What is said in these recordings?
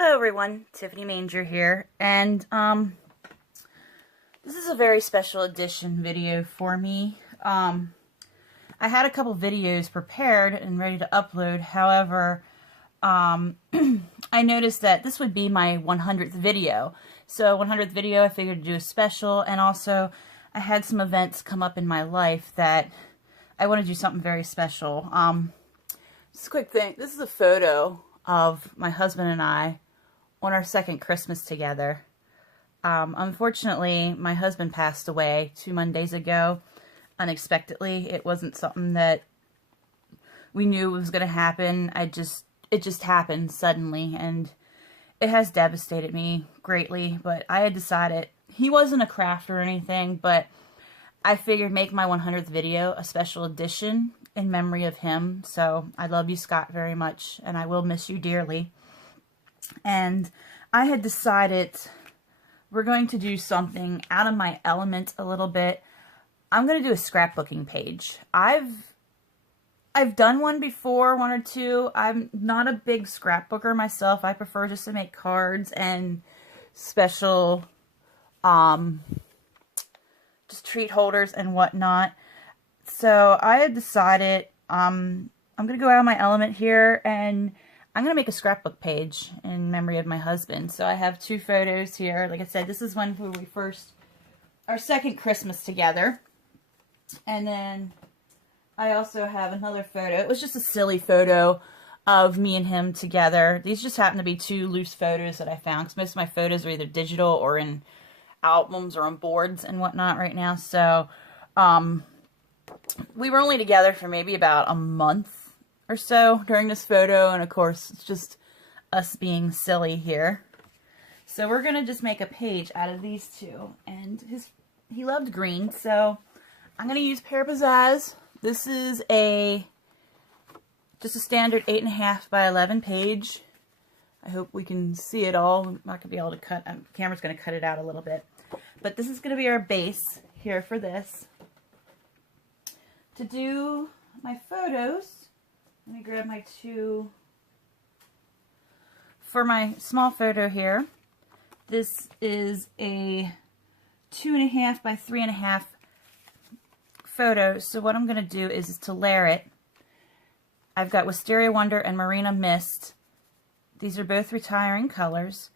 Hello everyone, Tiffany Manger here, and this is a very special edition video for me. I had a couple videos prepared and ready to upload, however, I noticed that this would be my 100th video. So 100th video, I figured to do a special, and also I had some events come up in my life that I want to do something very special. Just a quick thing, this is a photo of my husband and I on our second Christmas together. Unfortunately, my husband passed away 2 Mondays ago, unexpectedly. It wasn't something that we knew was going to happen. It just happened suddenly, and it has devastated me greatly, but I had decided, he wasn't a crafter or anything, but I figured make my 100th video a special edition in memory of him. So I love you, Scott, very much, and I will miss you dearly. And I had decided we're going to do something out of my element a little bit. I'm going to do a scrapbooking page. I've done one before, one or two. I'm not a big scrapbooker myself. I prefer just to make cards and special just treat holders and whatnot. So I had decided I'm going to go out of my element here, and I'm going to make a scrapbook page in memory of my husband. So I have 2 photos here. Like I said, this is one where we our second Christmas together. And then I also have another photo. It was just a silly photo of me and him together. These just happen to be 2 loose photos that I found, because most of my photos are either digital or in albums or on boards and whatnot right now. So we were only together for maybe about a month or so during this photo, and of course it's just us being silly here. So we're gonna just make a page out of these 2, and he loved green, so I'm gonna use Pear Pizzazz. This is just a standard 8.5 by 11 page. I hope we can see it all. I'm not gonna be able to cut. The camera's gonna cut it out a little bit, but this is gonna be our base here for this. To do my photos, let me grab my 2. For my small photo here, this is a 2.5 by 3.5 photo. So what I'm going to do is to layer it. I've got Wisteria Wonder and Marina Mist. These are both retiring colors,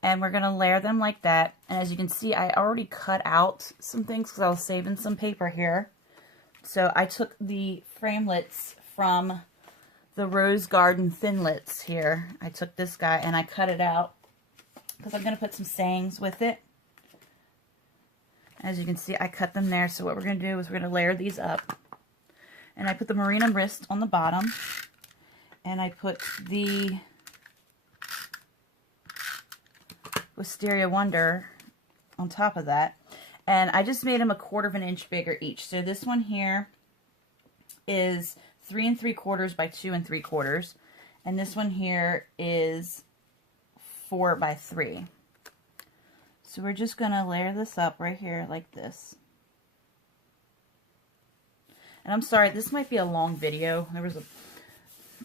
and we're going to layer them like that. And as you can see, I already cut out some things because I was saving some paper here. So I took the framelits from the Rose Garden Thinlits here. I took this guy and I cut it out because I'm going to put some sayings with it. As you can see, I cut them there. So what we're going to do is we're going to layer these up. And I put the Marina Mist on the bottom. And I put the Wisteria Wonder on top of that. And I just made them a 1/4 inch bigger each. So this one here is 3 3/4 by 2 3/4. And this one here is 4 by 3. So we're just going to layer this up right here like this. And I'm sorry, this might be a long video.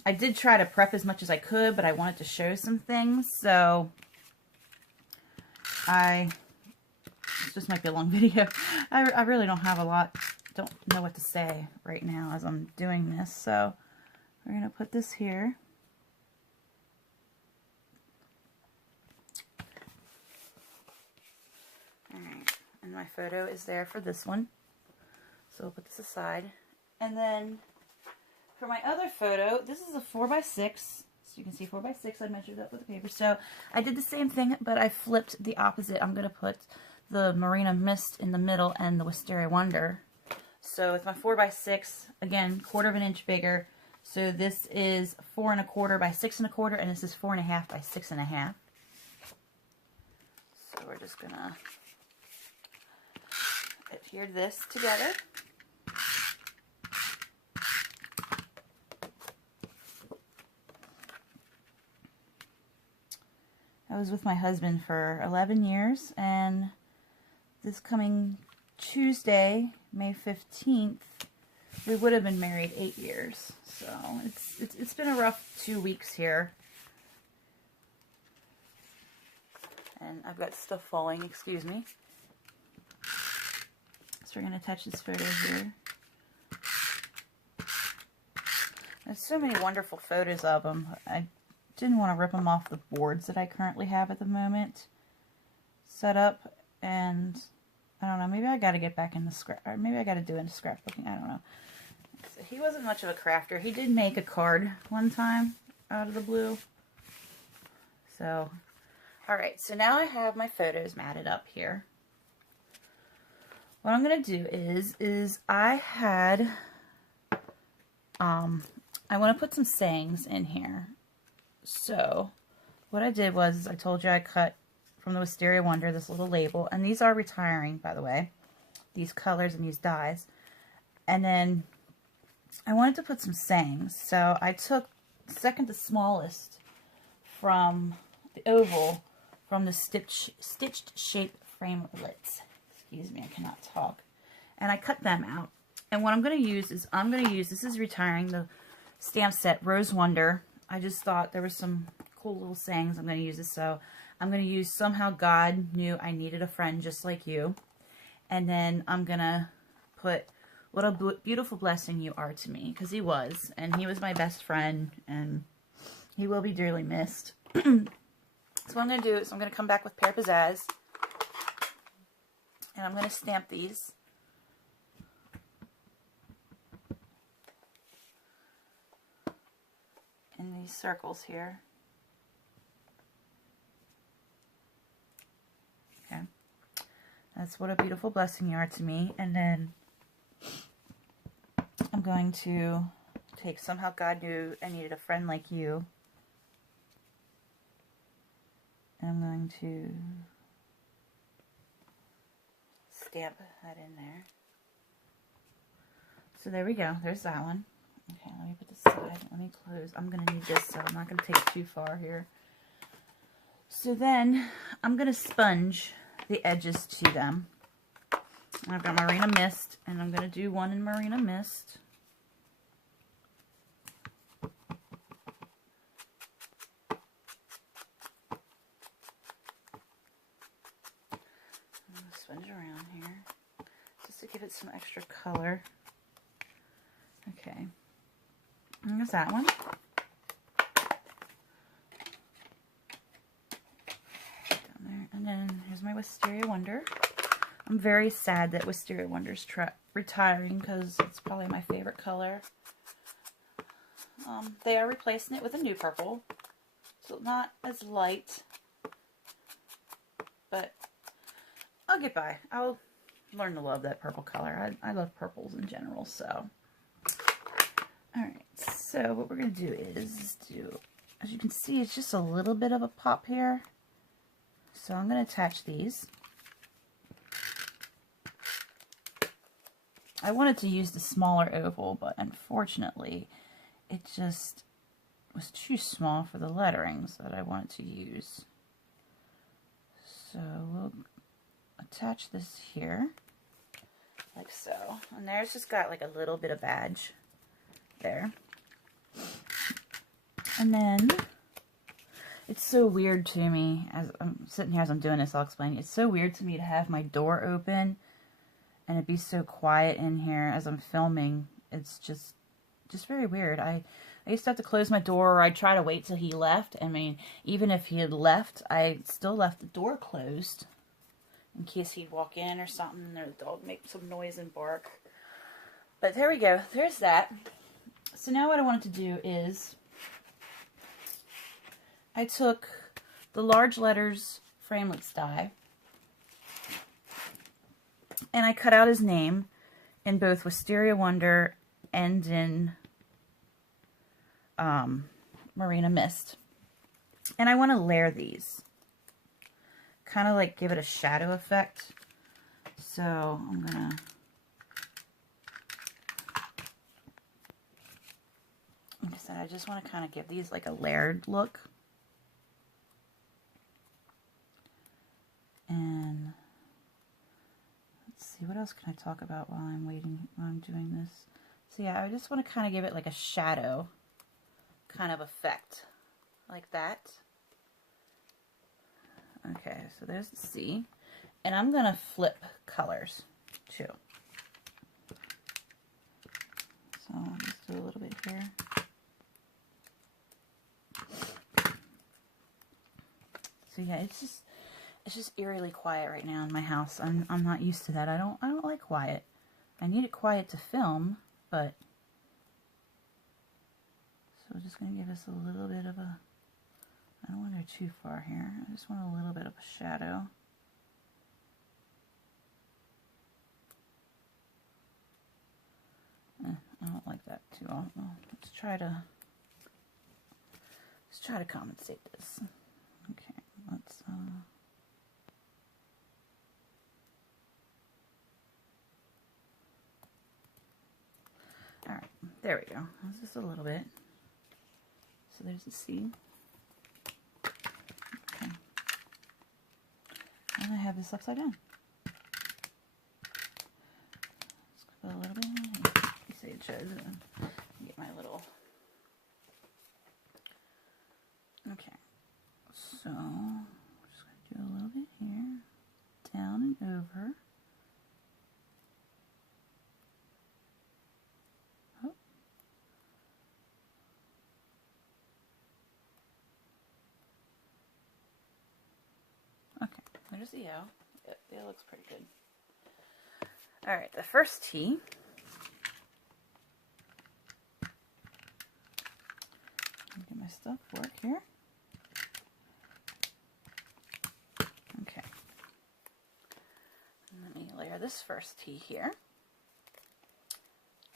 I did try to prep as much as I could, but I wanted to show some things. So this might be a long video. I really don't have a lot. Don't know what to say right now as I'm doing this. So we're going to put this here. Alright, and my photo is there for this one. So we'll put this aside. And then for my other photo, this is a 4 by 6. So you can see 4 by 6. I measured up with the paper. So I did the same thing, but I flipped the opposite. I'm going to put the Marina Mist in the middle and the Wisteria Wonder. So with my 4 by 6, again, 1/4 inch bigger. So this is 4 1/4 by 6 1/4, and this is 4.5 by 6.5. So we're just gonna adhere this together. I was with my husband for 11 years, and this coming Tuesday, May 15th, we would have been married 8 years. So it's been a rough 2 weeks here. And I've got stuff falling, excuse me. So we're going to attach this photo here. There's so many wonderful photos of them. I didn't want to rip them off the boards that I currently have at the moment set up. And I don't know, maybe I got to get back into or maybe I got to do into scrapbooking. I don't know. So he wasn't much of a crafter. He did make a card one time out of the blue. So, alright, so now I have my photos matted up here. What I'm going to do is I had, I want to put some sayings in here. So, what I did was, I told you I cut from the Wisteria Wonder this little label, and these are retiring, by the way, these colors and these dyes. And then I wanted to put some sayings, so I took second to smallest from the oval from the stitched shape framelits. Excuse me, I cannot talk. And I cut them out. And what I'm going to use is, this is retiring, the stamp set Rose Wonder. I just thought there were some cool little sayings. I'm going to use this, so I'm going to use Somehow God Knew I Needed a Friend Just Like You. And then I'm going to put What a Beautiful Blessing You Are to Me, because he was. And he was my best friend, and he will be dearly missed. So what I'm going to do is I'm going to come back with Pear Pizzazz. And I'm going to stamp these. In these circles here. Okay. That's What a Beautiful Blessing You Are to Me. And then I'm going to take Somehow God Knew I Needed a Friend Like You. And I'm going to stamp that in there. So there we go. There's that one. Okay, let me put this aside. Let me close. I'm going to need this, so I'm not going to take it too far here. So then, I'm going to sponge the edges to them. And I've got Marina Mist, and I'm going to do one in Marina Mist. I'm going to sponge around here, just to give it some extra color. Okay. And there's that one. Down there. And then here's my Wisteria Wonder. I'm very sad that Wisteria Wonder's retiring because it's probably my favorite color. They are replacing it with a new purple. So not as light. But I'll get by. I'll learn to love that purple color. I love purples in general, so. Alright, so what we're going to do is as you can see, it's just a little bit of a pop here. So I'm going to attach these. I wanted to use the smaller oval, but unfortunately, it just was too small for the letterings that I wanted to use. So we'll attach this here, like so. And there's just got like a little bit of badge there. And then it's so weird to me, as I'm sitting here as I'm doing this, I'll explain. It's so weird to me to have my door open and it be so quiet in here as I'm filming. It's just very weird. I used to have to close my door, or I'd try to wait till he left. I mean, even if he had left, I still left the door closed in case he'd walk in or something, or the dog make some noise and bark. But there we go. There's that. So now what I wanted to do is I took the large letters framelits die and I cut out his name in both Wisteria Wonder and in Marina Mist. And I want to layer these. Kind of like give it a shadow effect. So I'm going to like I said, I just want to kind of give these like a layered look. And let's see, what else can I talk about while I'm doing this? So yeah, I just want to kind of give it like a shadow kind of effect, like that. Okay, so there's the C. And I'm going to flip colors too. So I'll just do a little bit here. So yeah, it's just eerily quiet right now in my house. I'm not used to that. I don't like quiet. I need it quiet to film, but so we're just going to give us a little bit of a, I don't want to go too far here. I just want a little bit of a shadow. I don't like that too. Let's try to compensate this. Okay, let's all right, there we go. That's just a little bit. So there's the C. Okay, and I have this upside down. Let's put a little bit in here. You see it shows it. Get my little. Okay, so I'm just going to do a little bit here, down and over. Oh. Okay, there's the O. It looks pretty good. All right, the first T. Get my stuff work here. Okay. And let me layer this first T here.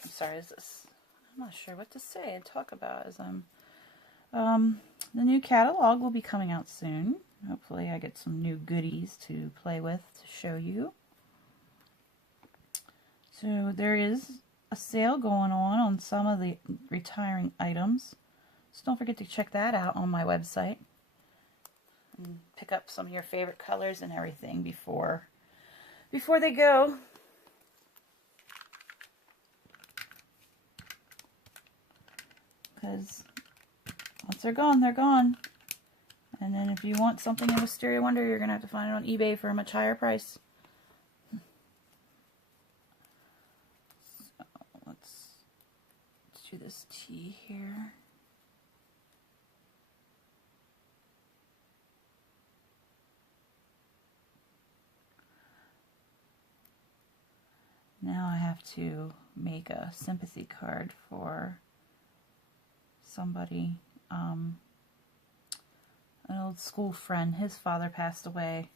I'm sorry, I'm not sure what to say and talk about as the new catalog will be coming out soon. Hopefully I get some new goodies to play with to show you. So there is a sale going on some of the retiring items. So don't forget to check that out on my website. And pick up some of your favorite colors and everything before they go. Because once they're gone, they're gone. And then if you want something in Wisteria Wonder, you're going to have to find it on eBay for a much higher price. So let's do this T here. Now I have to make a sympathy card for somebody, an old school friend. His father passed away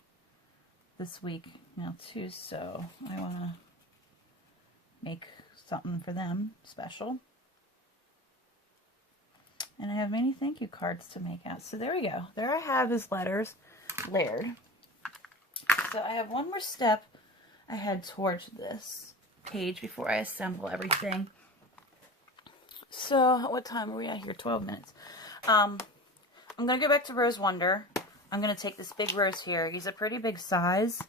this week now too, so I want to make something for them special. And I have many thank you cards to make out. So there we go. There I have his letters layered. So I have one more step I head towards this page before I assemble everything. So what time are we at here? 12 minutes. I'm going to go back to Rose Wonder. I'm going to take this big rose here. He's a pretty big size.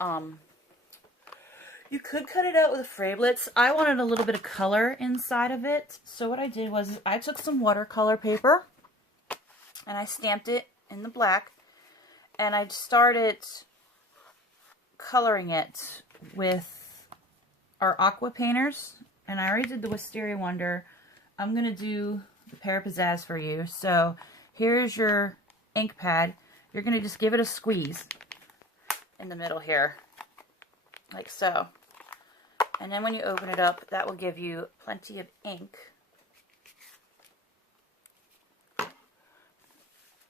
You could cut it out with frablets. I wanted a little bit of color inside of it. So what I did was I took some watercolor paper and I stamped it in the black. And I started coloring it with our aqua painters, and I already did the Wisteria Wonder. I'm going to do the Pear Pizzazz for you. So here's your ink pad. You're going to just give it a squeeze in the middle here, like so. And then when you open it up, that will give you plenty of ink.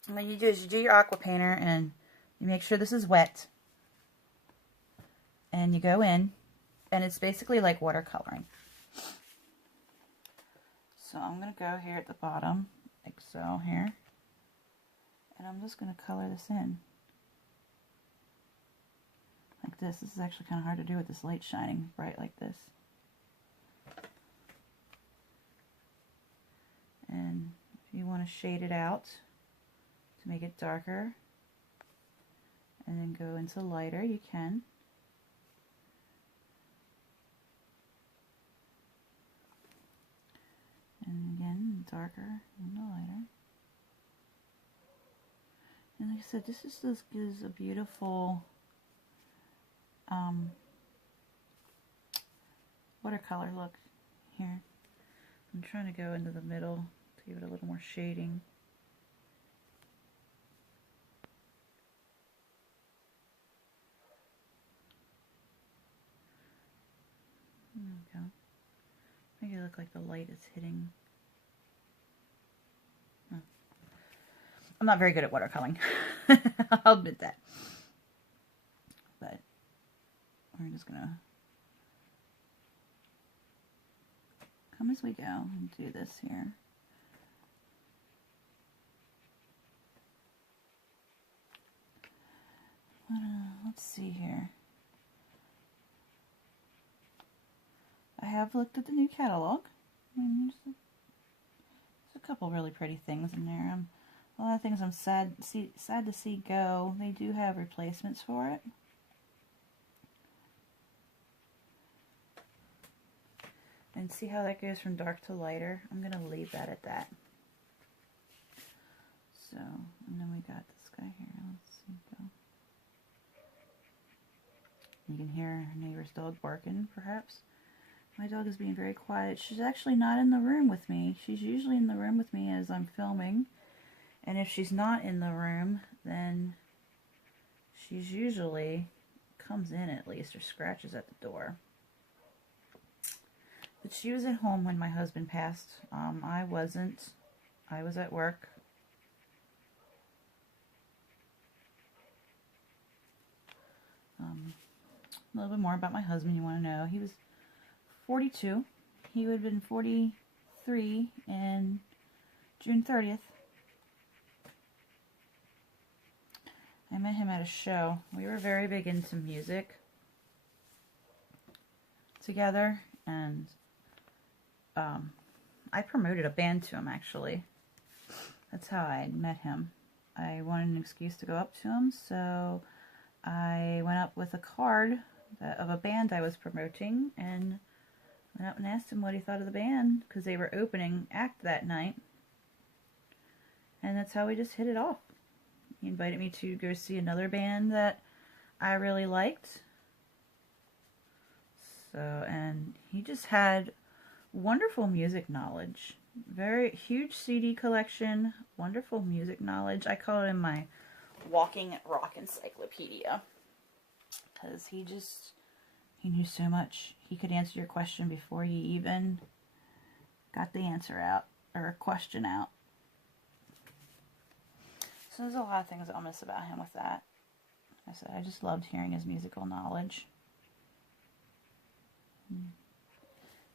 And what you do is you do your aqua painter and you make sure this is wet. And you go in. And it's basically like watercoloring. So I'm going to go here at the bottom, like so here. And I'm just going to color this in. Like this. This is actually kind of hard to do with this light shining bright like this. And if you want to shade it out to make it darker, and then go into lighter, you can. And again, darker and lighter. And like I said, this is a beautiful watercolor look here. I'm trying to go into the middle to give it a little more shading. There we go. Make it look like the light is hitting. Oh. I'm not very good at watercoloring. I'll admit that. But we're just gonna come as we go and do this here. Let's see here. I have looked at the new catalog. There's a couple really pretty things in there. A lot of things I'm sad to see go. They do have replacements for it. And see how that goes from dark to lighter? I'm going to leave that at that. So, and then we got this guy here. Let's see. Go. You can hear our neighbor's dog barking, perhaps. My dog is being very quiet. She's actually not in the room with me. She's usually in the room with me as I'm filming. And if she's not in the room, then she's usually comes in at least or scratches at the door. But she was at home when my husband passed. I wasn't. I was at work. A little bit more about my husband you want to know. He was 42. He would have been 43 in June 30th. I met him at a show. We were very big into music together, and I promoted a band to him, actually. That's how I met him. I wanted an excuse to go up to him, so I went up with a card of a band I was promoting, and went up and asked him what he thought of the band, because they were opening act that night. And that's how we just hit it off. He invited me to go see another band that I really liked. So, and he just had wonderful music knowledge. Very huge CD collection, wonderful music knowledge. I call him my walking rock encyclopedia. Because he knew so much. He could answer your question before you even got the answer out, or a question out. So there's a lot of things I'll miss about him with that. Like I said, I just loved hearing his musical knowledge.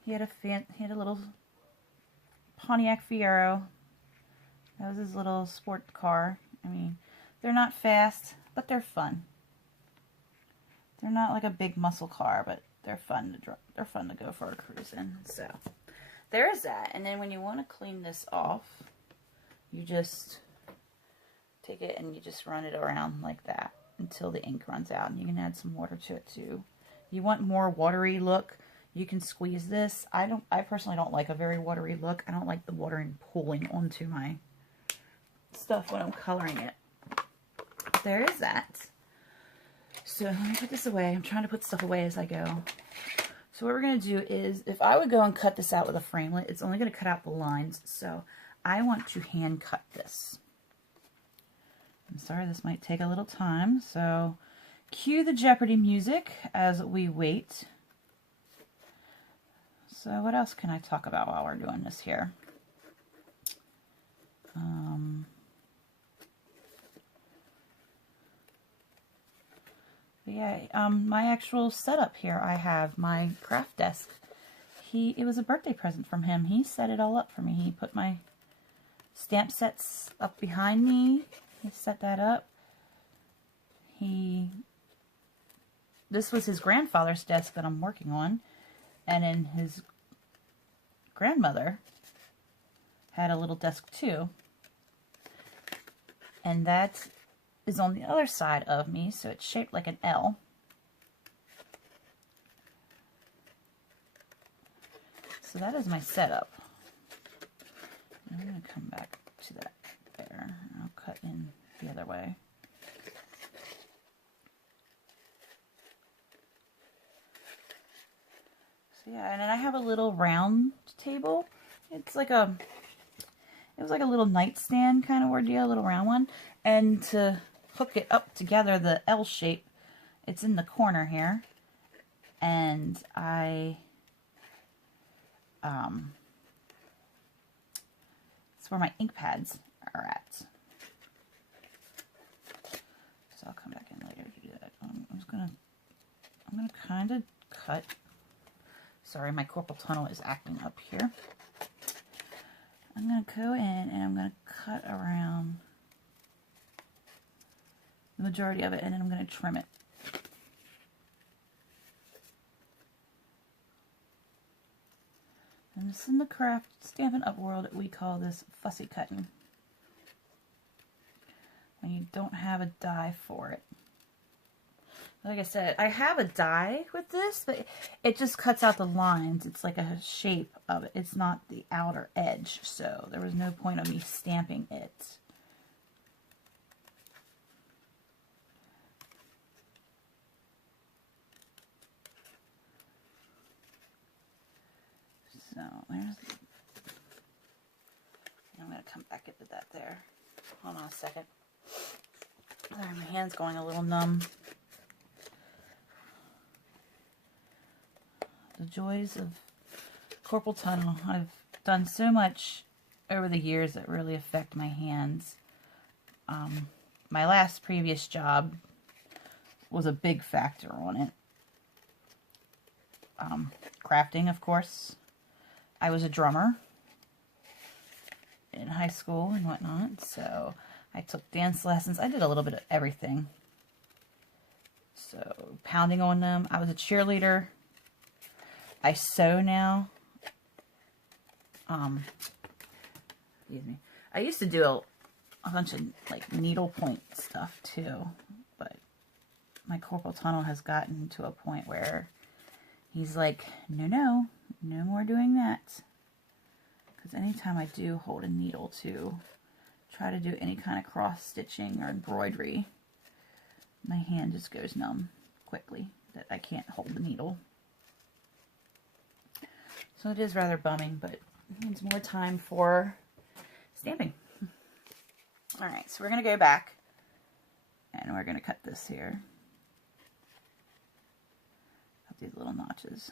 He had a little Pontiac Fiero. That was his little sport car. I mean, they're not fast, but they're fun. They're not like a big muscle car, but they're fun to go for a cruise in. So there is that. And then when you want to clean this off, you just take it and you just run it around like that until the ink runs out, and you can add some water to it too. You want more watery look, you can squeeze this. I personally don't like a very watery look. I don't like the water pooling onto my stuff when I'm coloring it. There is that. So let me put this away. I'm trying to put stuff away as I go. So what we're going to do is, if I would go and cut this out with a framelit, it's only going to cut out the lines. So I want to hand cut this. I'm sorry, this might take a little time. So cue the Jeopardy music as we wait. So what else can I talk about while we're doing this here? My actual setup here, I have my craft desk. It was a birthday present from him. He set it all up for me. He put my stamp sets up behind me. He set that up. This was his grandfather's desk that I'm working on, and then his grandmother had a little desk too, and that is on the other side of me, so it's shaped like an L. So that is my setup. I'm going to come back to that there. I'll cut in the other way. So yeah, and then I have a little round table. It's like it was like a little nightstand kind of ordeal, a little round one. And to hook it up together, the L shape, it's in the corner here. And it's where my ink pads are at. So I'll come back in later to do that. I'm gonna kind of cut. Sorry, my carpal tunnel is acting up here. I'm gonna go in and I'm gonna cut around the majority of it, and then I'm gonna trim it. And this in the craft Stampin' Up world, we call this fussy cutting. When you don't have a die for it. Like I said, I have a die with this, but it just cuts out the lines. It's like a shape of it. It's not the outer edge, so there was no point of me stamping it. So there's, I'm going to come back into that there. Hold on a second. Sorry, my hand's going a little numb. The joys of carpal tunnel. I've done so much over the years that really affect my hands. My last previous job was a big factor on it. Crafting, of course. I was a drummer in high school and whatnot, so I took dance lessons. I did a little bit of everything. So, pounding on them. I was a cheerleader. I sew now. Excuse me. I used to do a bunch of like needlepoint stuff too, but my carpal tunnel has gotten to a point where he's like, no more doing that. Because anytime I do hold a needle to try to do any kind of cross stitching or embroidery, my hand just goes numb quickly, that I can't hold the needle. So it is rather bumming, but it means more time for stamping. Alright, so we're going to go back and we're going to cut this here. Cut these little notches.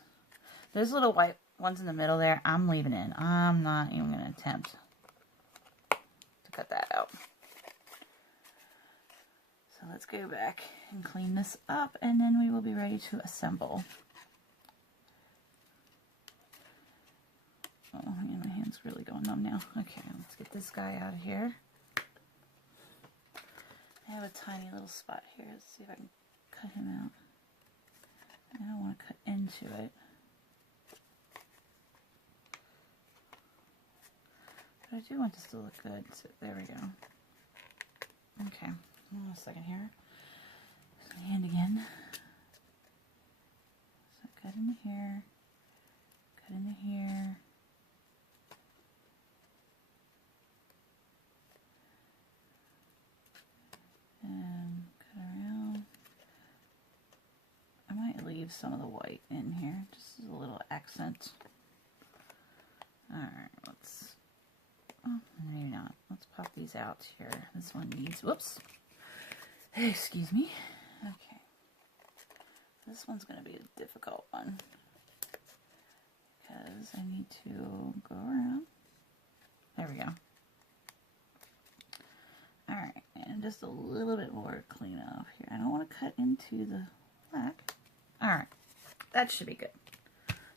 Those little white ones in the middle there, I'm leaving in. I'm not even going to attempt to cut that out. So let's go back and clean this up, and then we will be ready to assemble. Oh, yeah, my hand's really going numb now. Okay, let's get this guy out of here. I have a tiny little spot here. Let's see if I can cut him out. I don't want to cut into it. But I do want this to look good, so there we go. Okay, hold on a second here. There's my hand again. So cut into here, cut into here. And cut around. I might leave some of the white in here, just as a little accent. Alright, let's, oh, maybe not. Let's pop these out here. This one needs, whoops. Excuse me. Okay. This one's going to be a difficult one, because I need to go around. There we go. Alright, and just a little bit more clean off here. I don't want to cut into the black. Alright, that should be good.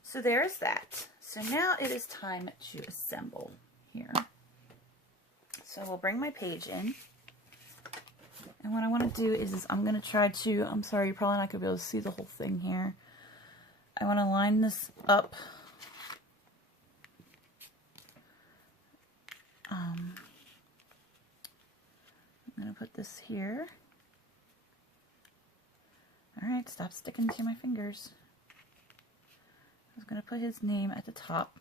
So there's that. So now it is time to assemble here. So we'll bring my page in. And what I want to do is I'm going to try to, I'm sorry, you're probably not going to be able to see the whole thing here. I want to line this up. I'm going to put this here. Alright, stop sticking to my fingers. I was going to put his name at the top.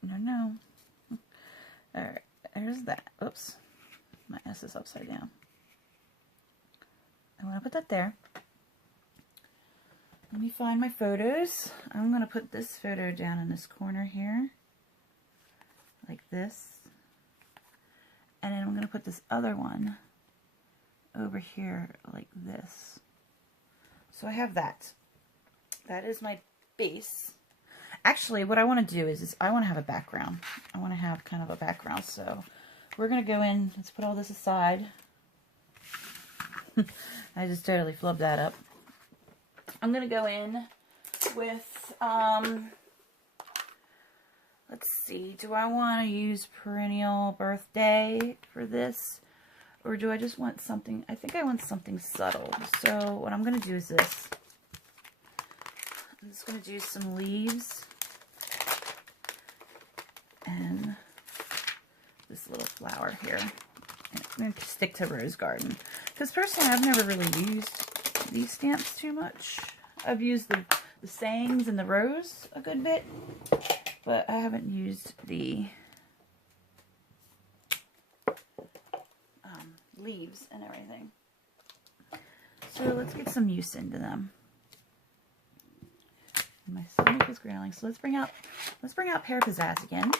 point. No, no. Alright, there's that. Oops. My S is upside down. I'm going to put that there. Let me find my photos. I'm going to put this photo down in this corner here. Like this. And then I'm going to put this other one over here like this. So I have that. That is my base. Actually, what I want to do is I want to have a background. I want to have kind of a background. So we're going to go in. Let's put all this aside. I just totally flubbed that up. I'm going to go in with, let's see, do I want to use perennial birthday for this? Or do I just want something, I think I want something subtle. So what I'm going to do is this. I'm just going to do some leaves and this little flower here. And I'm going to stick to Rose Garden. Because personally, I've never really used these stamps too much. I've used the sayings and the rose a good bit, but I haven't used the leaves and everything. So let's get some use into them. My stomach is growling, so let's bring out Pear Pizzazz again,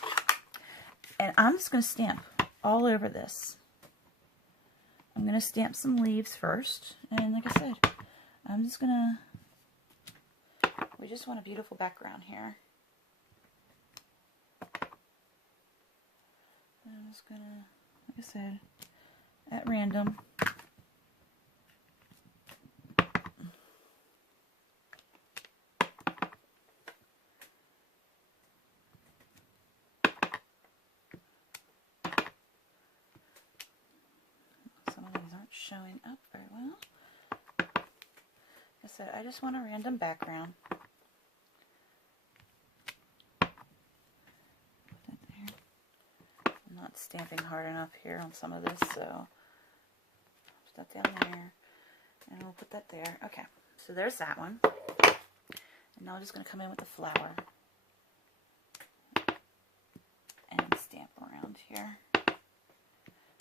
and I'm just going to stamp all over this. I'm going to stamp some leaves first, and like I said, I'm just going to, we just want a beautiful background here. I'm just going to, like I said, at random. Some of these aren't showing up very well. Like I said, I just want a random background. Put that there. I'm not stamping hard enough here on some of this, so put that down there, and we'll put that there. Okay, so there's that one. And now I'm just going to come in with the flower and stamp around here,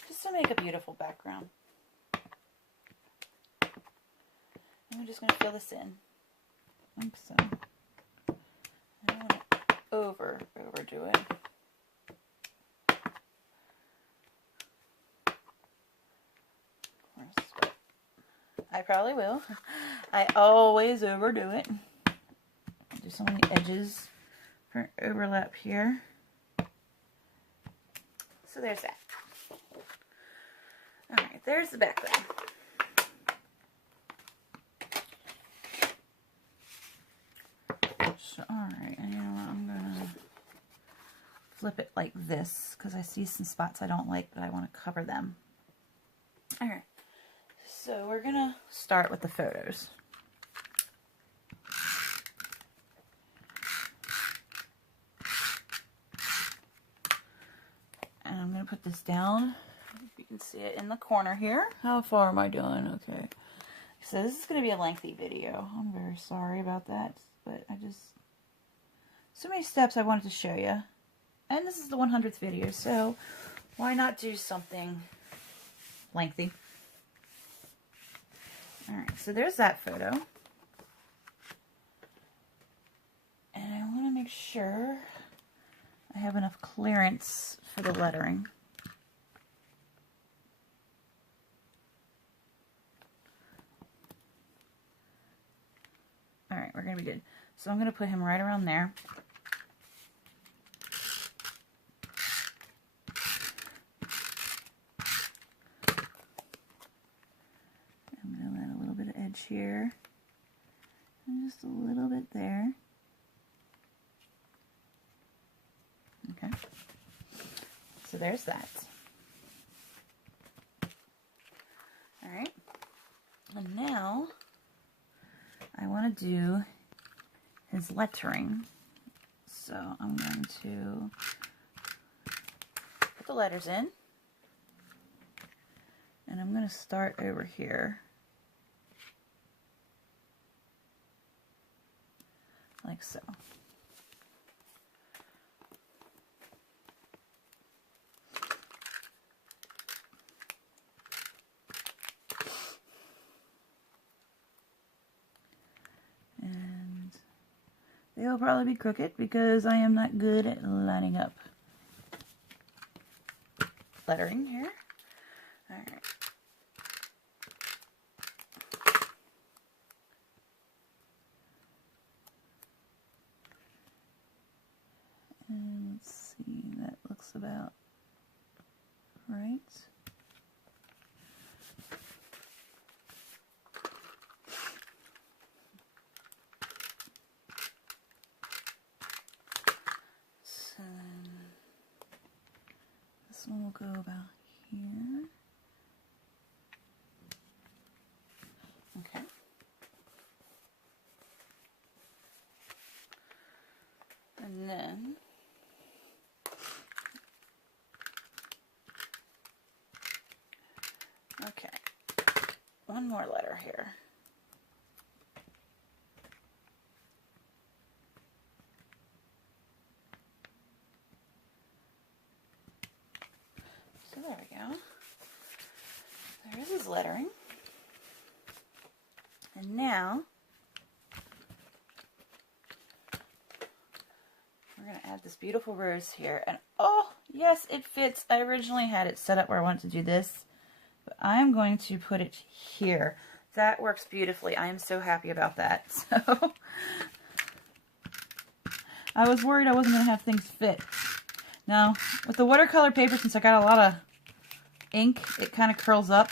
just to make a beautiful background. And we're just going to fill this in. Like so. I don't want to overdo it. Of course, but I probably will. I always overdo it. Do some on the edges for overlap here. So there's that. Alright, there's the background. So, alright, and you know what, I'm going to flip it like this because I see some spots I don't like, but I want to cover them. Alright, so we're going to start with the photos. And I'm going to put this down. If you can see it in the corner here. How far am I doing? Okay. So this is going to be a lengthy video. I'm very sorry about that. But I just... so many steps I wanted to show you. And this is the 100th video, so why not do something lengthy? Alright, so there's that photo. And I want to make sure I have enough clearance for the lettering. Alright, we're going to be good. So I'm going to put him right around there. I'm going to add a little bit of edge here. And just a little bit there. Okay. So there's that. Alright. And now I want to do his lettering. So I'm going to put the letters in. And I'm going to start over here. Like so. it'll probably be crooked because I am not good at lining up lettering here. Alright. And let's see, that looks about right. So this one will go about here. Okay. And then okay, one more letter here. So there we go. There's his lettering. And now we're going to add this beautiful rose here. And oh, yes, it fits. I originally had it set up where I wanted to do this, but I'm going to put it here. That works beautifully. I am so happy about that. So I was worried I wasn't going to have things fit. Now, with the watercolor paper, since I got a lot of ink, it kind of curls up.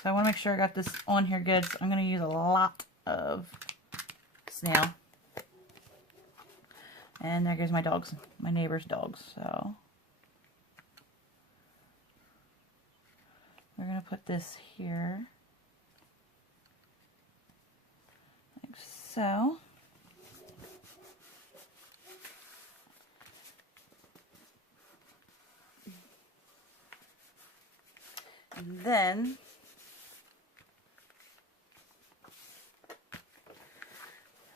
So I want to make sure I got this on here good. So I'm going to use a lot of snail. And there goes my dogs, my neighbor's dogs. So we're going to put this here, like so. And then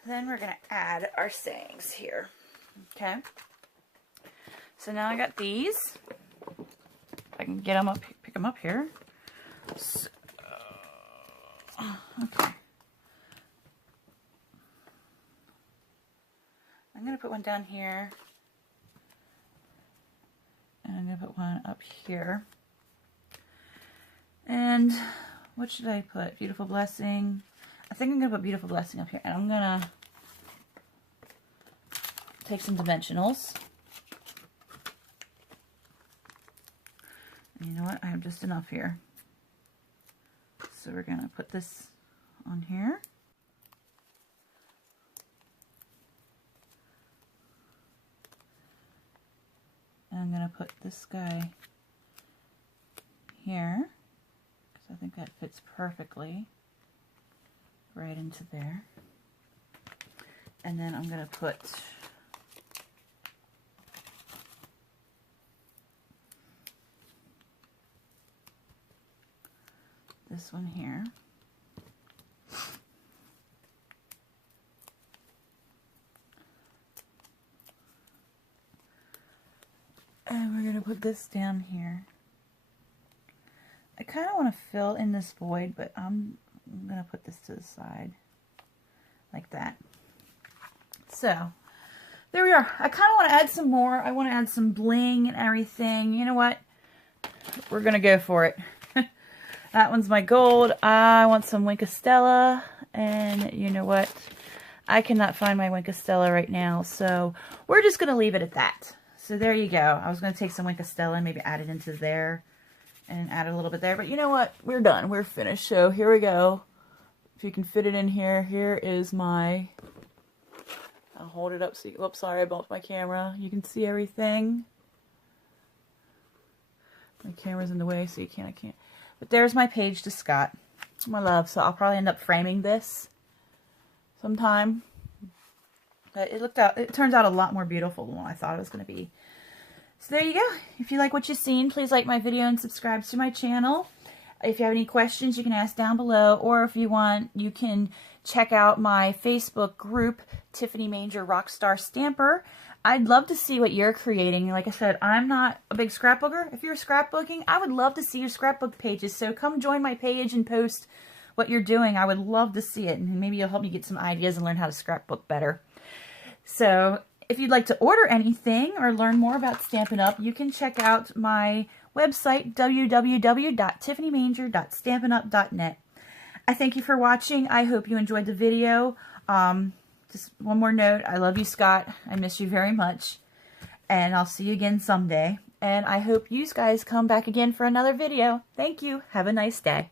we're going to add our sayings here. Okay. So now I got these. I can get them up, pick them up here. So, okay. I'm going to put one down here. And I'm going to put one up here. And what should I put? Beautiful Blessing. I think I'm going to put Beautiful Blessing up here. And I'm going to take some dimensionals. And you know what? I have just enough here. So we're going to put this on here. And I'm going to put this guy here, because I think that fits perfectly right into there. And then I'm going to put this one here. And we're going to put this down here. I kind of want to fill in this void, but I'm going to put this to the side like that. So there we are. I kind of want to add some more. I want to add some bling and everything. You know what? We're going to go for it. That one's my gold. I want some Wink of Stella, and you know what? I cannot find my Wink of Stella right now, so we're just going to leave it at that. So there you go. I was going to take some Wink of Stella and maybe add it into there and add a little bit there, but you know what? We're done. We're finished. So here we go. If you can fit it in here, here is my, I'll hold it up so you, oops, sorry, I bumped my camera. You can see everything. My camera's in the way, so you can't, I can't. But there's my page to Scott, my love. So I'll probably end up framing this sometime. But it turns out a lot more beautiful than what I thought it was going to be. So there you go. If you like what you've seen, please like my video and subscribe to my channel. If you have any questions, you can ask down below. Or if you want, you can check out my Facebook group, Tiffany Manger Rockstar Stamper. I'd love to see what you're creating. Like I said, I'm not a big scrapbooker. If you're scrapbooking, I would love to see your scrapbook pages. So come join my page and post what you're doing. I would love to see it, and maybe it'll help me get some ideas and learn how to scrapbook better. So if you'd like to order anything or learn more about Stampin' Up, you can check out my website, www.tiffanymanger.stampinup.net. I thank you for watching. I hope you enjoyed the video. Just one more note. I love you, Scott. I miss you very much. And I'll see you again someday. And I hope you guys come back again for another video. Thank you. Have a nice day.